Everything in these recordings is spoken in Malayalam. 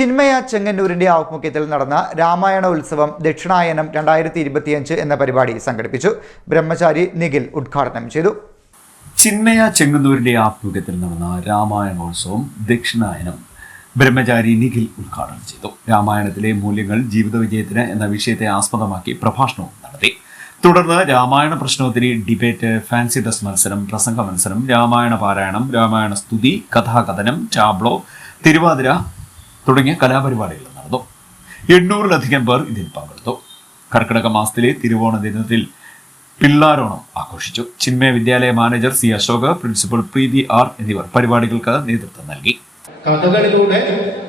ചിന്മയ ചെങ്ങന്നൂരിന്റെ ആഭിമുഖ്യത്തിൽ നടന്ന രാമായണ ഉത്സവം ദക്ഷിണായനം രണ്ടായിരത്തി ഇരുപത്തിയഞ്ച് എന്ന പരിപാടി സംഘടിപ്പിച്ചു. ബ്രഹ്മചാരി നിഖിൽ ഉദ്ഘാടനം ചെയ്തു. ചിന്മയ ചെങ്ങന്നൂരിന്റെ ആഭിമുഖ്യത്തിൽ നടന്ന രാമായണോത്സവം ദക്ഷിണായനം ബ്രഹ്മചാരി നിഖിൽ ഉദ്ഘാടനം ചെയ്തു. രാമായണത്തിലെ മൂല്യങ്ങൾ ജീവിത വിജയത്തിന് എന്ന വിഷയത്തെ ആസ്പദമാക്കി പ്രഭാഷണവും നടത്തി. തുടർന്ന് രാമായണ പ്രശ്നോത്തരി ഡിബേറ്റ് ഫാൻസി ഡ്രസ് മത്സരം പ്രസംഗ മത്സരം രാമായണ പാരായണം രാമായണ സ്തുതി കഥാകഥനം ടാബ്ലോ തിരുവാതിര തുടങ്ങിയ കലാപരിപാടികൾ നടന്നു. എണ്ണൂറിലധികം പേർ ഇതിൽ പങ്കെടുത്തു. കർക്കിടക മാസത്തിലെ തിരുവോണ ദിനത്തിൽ പിള്ളാരോണം ആഘോഷിച്ചു. Chinmaya Vidyalaya manager C Ashok principal Preethi R എന്നിവർ പരിപാടികൾക്ക് നേതൃത്വം നൽകി. കഥകളിലൂടെ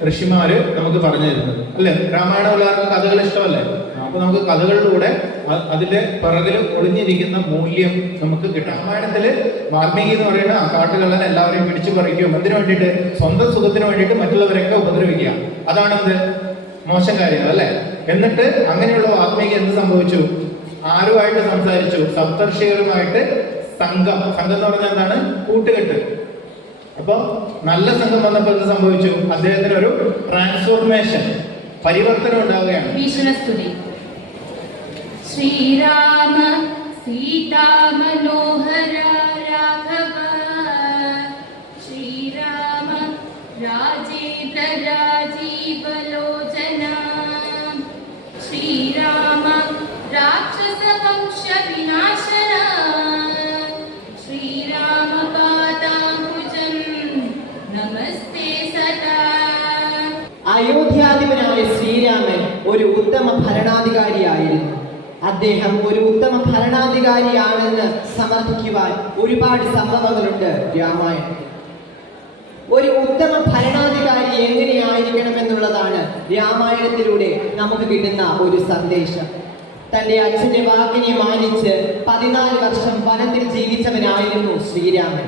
ഋഷിമാര് നമുക്ക് പറഞ്ഞു തരുന്നത്. അല്ലെ? രാമായണം ഉള്ളവർക്ക് കഥകൾ ഇഷ്ടമല്ലേ? അപ്പൊ നമുക്ക് കഥകളിലൂടെ അതിന്റെ പിറകിൽ ഒളിഞ്ഞിരിക്കുന്ന മൂല്യം നമുക്ക് കിട്ടും. രാമായണത്തിൽ വാൽമീകി എന്ന് പറയുന്ന ആ കാട്ടുകള്ളൻ എല്ലാവരെയും പിടിച്ചു പറിക്കും എന്തിനു വേണ്ടിയിട്ട്? സ്വന്തം സുഖത്തിന് വേണ്ടിയിട്ട് മറ്റുള്ളവരെയൊക്കെ ഉപദ്രവിക്കുക. അതാണ് എന്ത്? മോശം കാര്യങ്ങൾ അല്ലെ? എന്നിട്ട് അങ്ങനെയുള്ള വാൽമീകി എന്ത് സംഭവിച്ചു? ആരുമായിട്ട് സംസാരിച്ചു? സപ്തർഷികളുമായിട്ട് സംഘം. സംഘം എന്ന് പറഞ്ഞാൽ എന്താണ്? കൂട്ടുകെട്ട്. അപ്പൊ നല്ല സംഘം വന്നപ്പോൾ എന്ത് സംഭവിച്ചു? അദ്ദേഹത്തിന് ഒരു ട്രാൻസ്ഫോർമേഷൻ പരിവർത്തനം ഉണ്ടാവുകയാണ്. ശ്രീരാമ സീതാമനോഹര രാഘവ ശ്രീരാമ രാജേന്ദ്ര രാജീവലോചന ശ്രീരാമ രാക്ഷസ വംശ വിനാശന അയോധ്യാധിപനായ ശ്രീരാമൻ ഒരു ഉത്തമ ഭരണാധികാരിയായിരുന്നു. അദ്ദേഹം ഒരു ഉത്തമ ഭരണാധികാരിയാണെന്ന് സമർത്ഥിക്കുവാൻ ഒരുപാട് സംഭവങ്ങളുണ്ട് രാമായണത്തിൽ. ഒരു ഉത്തമ ഭരണാധികാരി എങ്ങനെയായിരിക്കണം എന്നുള്ളതാണ് രാമായണത്തിലൂടെ നമുക്ക് കിട്ടുന്ന ഒരു സന്ദേശം. തന്റെ അച്ഛന്റെ വാക്കിനെ മാനിച്ച് പതിനാല് വർഷം വനത്തിൽ ജീവിച്ചവനായിരുന്നു ശ്രീരാമൻ.